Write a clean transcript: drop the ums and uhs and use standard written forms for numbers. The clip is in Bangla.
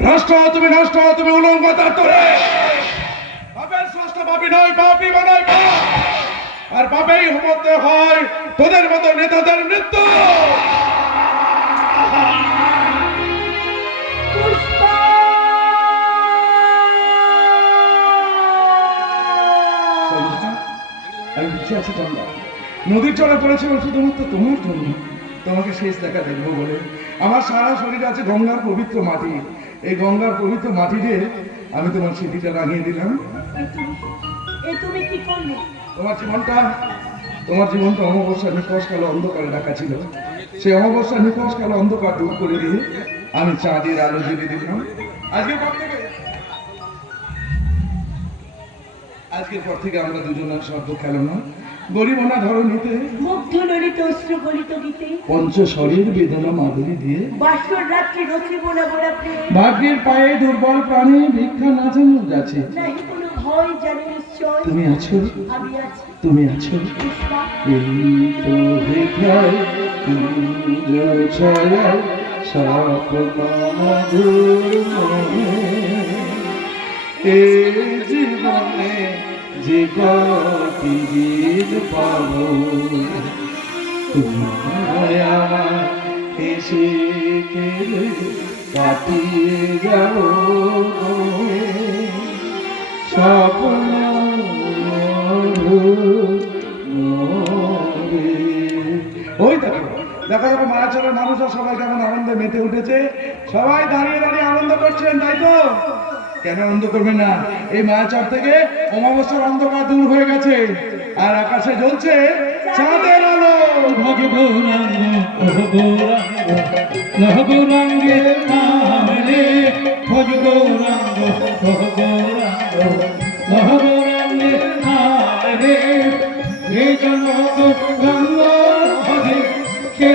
ভ্রষ্ট তুমি, নষ্ট তুমি, উলঙ্গ তারতরে। পাপের স্রষ্টা পাপী নয়, পাপী বানায় পাপ। আর পাপেই হতে হয় তোদের মতো নেতাদের মৃত্যু। আমি বেঁচে আছি চন্দ্রা, নদীর চলে পড়েছিলাম শুধুমাত্র তোমার জন্য, তোমাকে শেষ দেখা দেখবো বলে। আমার সারা শরীরে আছে গঙ্গার পবিত্র মাটি। এই গঙ্গার পবিত্র মাটি দিয়ে আমি তোমার স্মৃতিটা রাঙিয়ে দিলাম। তুমি কি করলে? তোমার জীবনটা অমাবস্যা নিকশ কালো অন্ধকারে রাখা ছিল। সেই অমাবস্যা নিকশ কালো অন্ধকার দূর করে দিয়ে আমি চাঁদের আলো জ্বেলে দিলাম। আজকের পর থেকে আমরা দুজনের শব্দ খেলনা গরিবনা ধরণীতে, মুগ্ধ ললিত অশ্র গলিত গীতে, পঞ্চস্বরের বেদনা মাধুরী দিয়ে, বাসর রাত্রি রসিব না বলা প্রেম, ভাগ্যের পায়ে দুর্বল প্রাণী ভিক্ষা নাচানো যাচ্ছে। নাহি কোনো ভয় জানি নিশ্চয়, তুমি আছো, আমি আছি, তুমি আছো। পুষ্পা। এই তো হৃদয় কুঞ্জ ছয় স্বপ্ন মধুর মনে, এই জীবনে যে কতদিন পাবো, তোমায় আমার এসে গেলে কাটিয়ে যাব স্বপ্ন মধুর। ওই দেখো দেখা যাবে মায়াচরের মানুষরা সবাই কেমন আনন্দে মেতে উঠেছে। সবাই দাঁড়িয়ে দাঁড়িয়ে আনন্দ করছেন, তাই তো? কেন আনন্দ করবে না? এই মায়াচর থেকে অমাবস্যার অন্ধকার দূর হয়ে গেছে, আর আকাশে জ্বলছে চাঁদের আলো। গৌরাঙ্গে নামে ভজ গৌরাঙ্গ গৌরাঙ্গে নামে যে জনক গঙ্গা ভজে সে